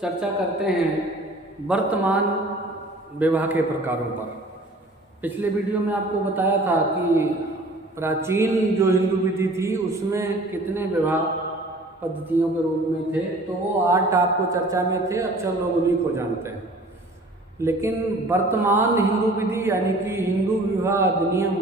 चर्चा करते हैं वर्तमान विवाह के प्रकारों पर। पिछले वीडियो में आपको बताया था कि प्राचीन जो हिंदू विधि थी उसमें कितने विवाह पद्धतियों के रूप में थे, तो वो 8 आपको चर्चा में थे, अक्सर लोग उन्हीं को जानते हैं। लेकिन वर्तमान हिंदू विधि यानी कि हिंदू विवाह अधिनियम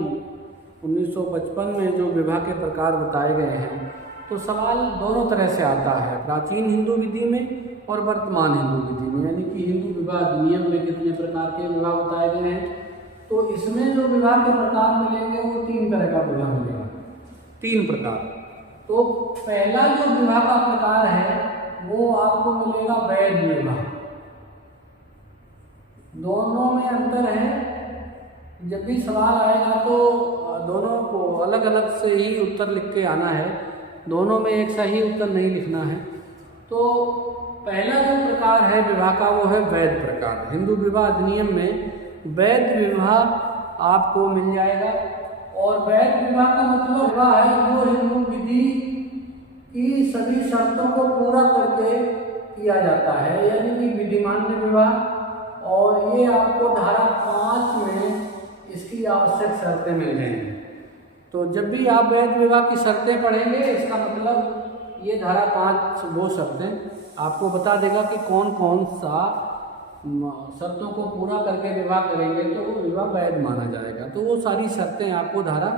1955 में जो विवाह के प्रकार बताए गए हैं, तो सवाल दोनों तरह से आता है, प्राचीन हिंदू विधि में और वर्तमान हिंदू विधि में। यानी कि हिंदू विवाह अधिनियम में कितने प्रकार के विवाह बताए गए हैं, तो इसमें जो विवाह के प्रकार मिलेंगे वो 3 तरह का विवाह मिलेगा, 3 प्रकार। तो पहला जो विवाह का प्रकार है वो आपको मिलेगा वैध विवाह। दोनों में अंतर है, जब भी सवाल आएगा तो दोनों को अलग अलग से ही उत्तर लिख के आना है, दोनों में एक सा ही उत्तर नहीं लिखना है। तो पहला जो प्रकार है विवाह का वो है वैध प्रकार। हिंदू विवाह अधिनियम में वैध विवाह आपको मिल जाएगा। और वैध विवाह का मतलब विवाह है जो हिंदू विधि की सभी शर्तों को पूरा करके किया जाता है, यानी कि विधिमान्य विवाह। और ये आपको धारा 5 में इसकी आवश्यक शर्तें मिल जाएंगी। तो जब भी आप वैध विवाह की शर्तें पढ़ेंगे, इसका मतलब ये धारा 5 वो शर्तें आपको बता देगा कि कौन कौन सा शर्तों को पूरा करके विवाह करेंगे तो वो विवाह वैध माना जाएगा। तो वो सारी शर्तें आपको धारा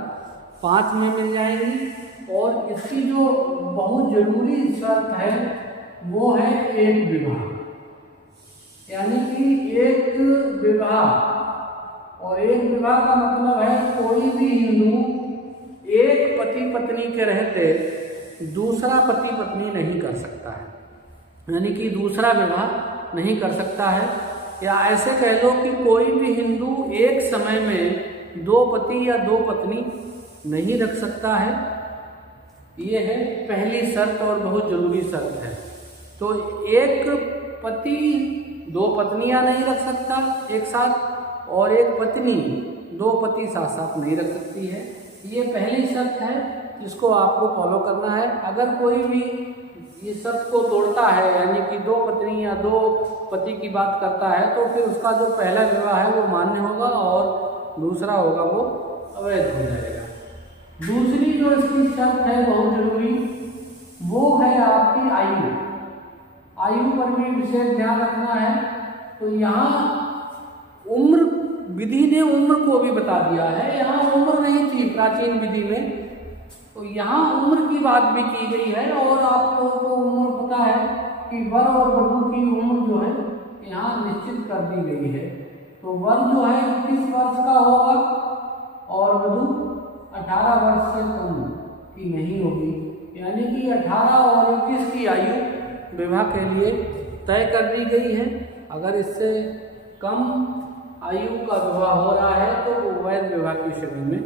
5 में मिल जाएंगी। और इसकी जो बहुत जरूरी शर्त है वो है एक विवाह, यानी कि एक विवाह। और एक विवाह का मतलब है कोई भी हिंदू एक पति पत्नी के रहते दूसरा पति पत्नी नहीं कर सकता है, यानी कि दूसरा विवाह नहीं कर सकता है। या ऐसे कह लो कि कोई भी हिंदू एक समय में 2 पति या 2 पत्नी नहीं रख सकता है। ये है पहली शर्त और बहुत जरूरी शर्त है। तो एक पति 2 पत्नियां नहीं रख सकता एक साथ, और एक पत्नी 2 पति साथ साथ नहीं रख सकती है। ये पहली शर्त है जिसको आपको फॉलो करना है। अगर कोई भी ये शर्त को तोड़ता है, यानी कि 2 पत्नी या 2 पति की बात करता है, तो फिर उसका जो पहला विवाह है वो मान्य होगा और दूसरा होगा वो अवैध हो जाएगा। दूसरी जो इसकी शर्त है बहुत जरूरी, वो है आपकी आयु। आयु पर भी विशेष ध्यान रखना है। तो यहाँ उम्र, विधि ने उम्र को भी बता दिया है, यहाँ उम्र नहीं थी प्राचीन विधि में, तो यहाँ उम्र की बात भी की गई है। और आपको तो उम्र पता है कि वर और वधू की उम्र जो है यहाँ निश्चित कर दी गई है। तो वर जो है 21 वर्ष का होगा और वधू 18 वर्ष से कम की नहीं होगी, यानी कि 18 और 21 की आयु विवाह के लिए तय कर दी गई है। अगर इससे कम आयु का विवाह हो रहा है तो वो वैध विवाह की श्रेणी में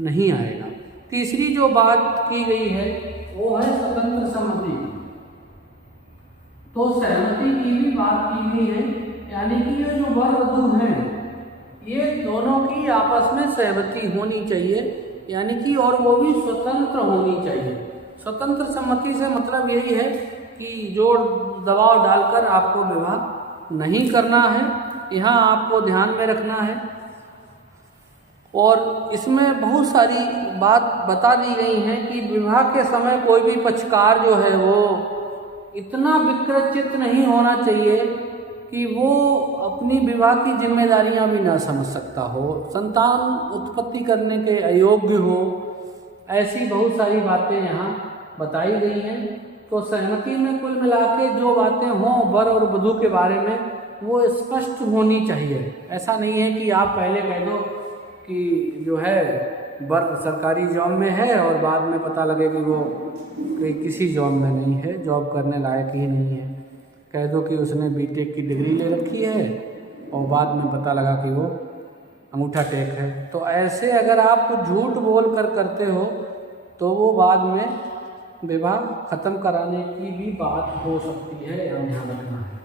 नहीं आएगा। तीसरी जो बात की गई है वो है स्वतंत्र सम्मति। तो सहमति की भी बात की गई है, यानी कि ये जो वर वधू हैं ये दोनों की आपस में सहमति होनी चाहिए, यानी कि और वो भी स्वतंत्र होनी चाहिए। स्वतंत्र सम्मति से मतलब यही है कि जोर दबाव डालकर आपको विवाह नहीं करना है, यहाँ आपको ध्यान में रखना है। और इसमें बहुत सारी बात बता दी गई है कि विवाह के समय कोई भी पक्षकार जो है वो इतना विकृत नहीं होना चाहिए कि वो अपनी विवाह की जिम्मेदारियां भी ना समझ सकता हो, संतान उत्पत्ति करने के अयोग्य हो। ऐसी बहुत सारी बातें यहाँ बताई गई हैं। तो सहमति में कुल मिला के जो बातें हों वर और वधू के बारे में वो स्पष्ट होनी चाहिए। ऐसा नहीं है कि आप पहले कह दो कि जो है वर सरकारी जॉब में है और बाद में पता लगे कि वो किसी जॉब में नहीं है, जॉब करने लायक ही नहीं है। कह दो कि उसने बीटेक की डिग्री ले रखी है और बाद में पता लगा कि वो अंगूठा टेक है। तो ऐसे अगर आप झूठ बोल कर करते हो तो वो बाद में विवाह खत्म कराने की भी बात हो सकती है, यह ध्यान रखना है।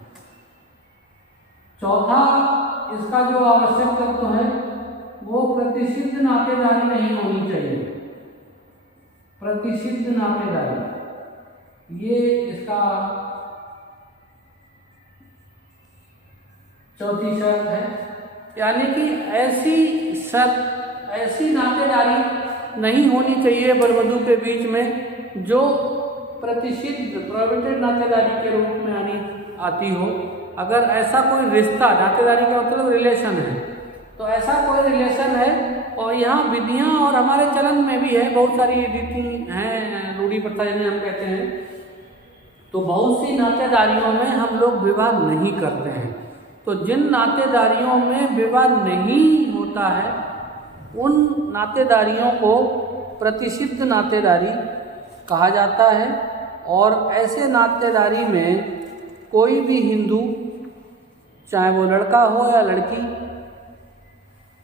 चौथा इसका जो आवश्यक तत्व है वो प्रतिसिद्ध नातेदारी नहीं होनी चाहिए। प्रतिसिद्ध नातेदारी ये इसका चौथी शर्त है, यानी कि ऐसी शर्त, ऐसी नातेदारी नहीं होनी चाहिए वर वधू के बीच में जो प्रतिषिद्ध प्रोहिबिटेड नातेदारी के रूप में आती हो। अगर ऐसा कोई रिश्ता, नातेदारी का मतलब रिलेशन है, तो ऐसा कोई रिलेशन है, और यहाँ विधियाँ और हमारे चलन में भी है, बहुत सारी रीति हैं, रूढ़ी प्रथा जिन्हें हम कहते हैं, तो बहुत सी नातेदारियों में हम लोग विवाह नहीं करते हैं। तो जिन नातेदारियों में विवाह नहीं होता है उन नातेदारियों को प्रतिषिद्ध नातेदारी कहा जाता है। और ऐसे नातेदारी में कोई भी हिंदू, चाहे वो लड़का हो या लड़की,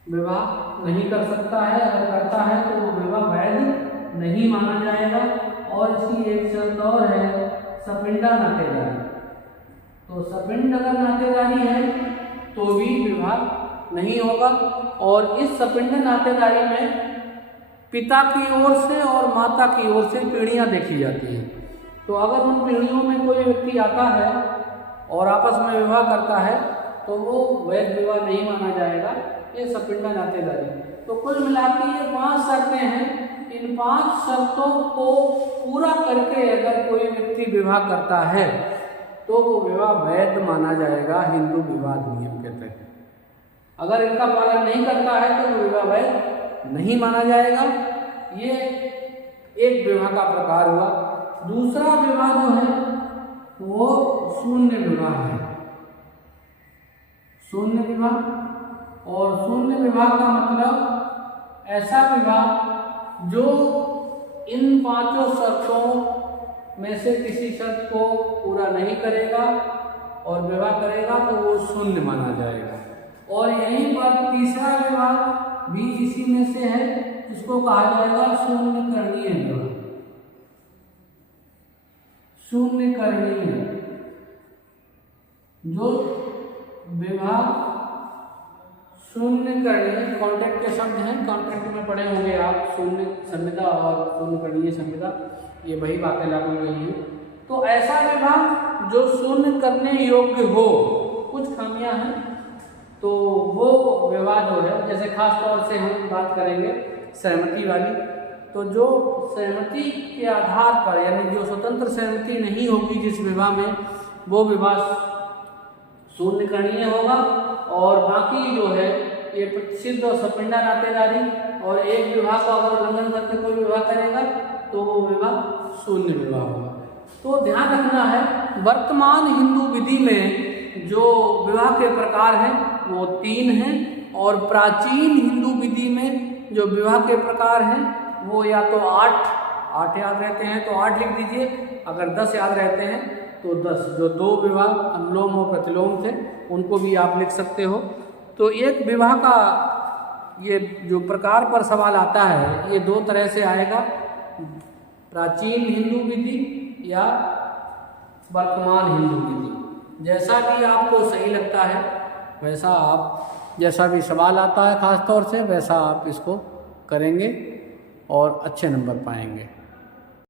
विवाह नहीं कर सकता है। अगर करता है तो वो विवाह वैध नहीं माना जाएगा। और इसकी एक शर्त और है, सपिंडा नातेदारी। तो सपिंड अगर नातेदारी है तो भी विवाह नहीं होगा। और इस सपिंड नातेदारी में पिता की ओर से और माता की ओर से पीढ़ियां देखी जाती हैं। तो अगर उन पीढ़ियों में कोई व्यक्ति आता है और आपस में विवाह करता है तो वो वैध विवाह नहीं माना जाएगा, ये सपिंडा नातेदारी। तो कुल मिलाकर ये 5 शर्तें हैं। इन 5 शर्तों को पूरा करके अगर कोई व्यक्ति विवाह करता है तो वो विवाह वैध माना जाएगा हिंदू विवाह नियम के तहत। अगर इनका पालन नहीं करता है तो वो विवाह वैध नहीं माना जाएगा। ये एक विवाह का प्रकार हुआ। दूसरा विवाह जो है वो शून्य विवाह है। शून्य विवाह, और शून्य विवाह का मतलब ऐसा विवाह जो इन 5 शर्तों में से किसी शर्त को पूरा नहीं करेगा और विवाह करेगा तो वो शून्य माना जाएगा। और यहीं पर तीसरा विवाह भी इसी में से है, जिसको कहा जाएगा शून्य करणीय विवाह। शून्य करणीय, जो विवाह शून्य करणीय, कॉन्ट्रैक्ट के शब्द हैं, कॉन्ट्रैक्ट में पढ़े होंगे आप, शून्य संविदा और शून्य करणीय संविदा, ये वही बातें लागू हुई हैं। तो ऐसा विवाह जो शून्य करने योग्य हो, कुछ खामियां हैं, तो वो विवाह जो है, जैसे खास तौर से हम बात करेंगे सहमति वाली, तो जो सहमति के आधार पर, यानी जो स्वतंत्र सहमति नहीं होगी जिस विवाह में, वो विवाह शून्य करणीय होगा। और बाकी जो है ये प्रतिषिद्ध और सपिंडा नातेदारी, और एक विवाह को अगर उल्लंघन करके कोई विवाह करेगा तो वो विवाह शून्य विवाह होगा। तो ध्यान रखना है, वर्तमान हिंदू विधि में जो विवाह के प्रकार हैं वो 3 हैं, और प्राचीन हिंदू विधि में जो विवाह के प्रकार हैं वो या तो 8 याद रहते हैं तो 8 लिख दीजिए, अगर 10 याद रहते हैं तो 10। जो 2 विवाह अनुलोम और प्रतिलोम थे उनको भी आप लिख सकते हो। तो एक विवाह का ये जो प्रकार पर सवाल आता है ये 2 तरह से आएगा, प्राचीन हिंदू विधि या वर्तमान हिंदू विधि। जैसा भी आपको सही लगता है वैसा आप, जैसा भी सवाल आता है खास तौर से, वैसा आप इसको करेंगे और अच्छे नंबर पाएंगे।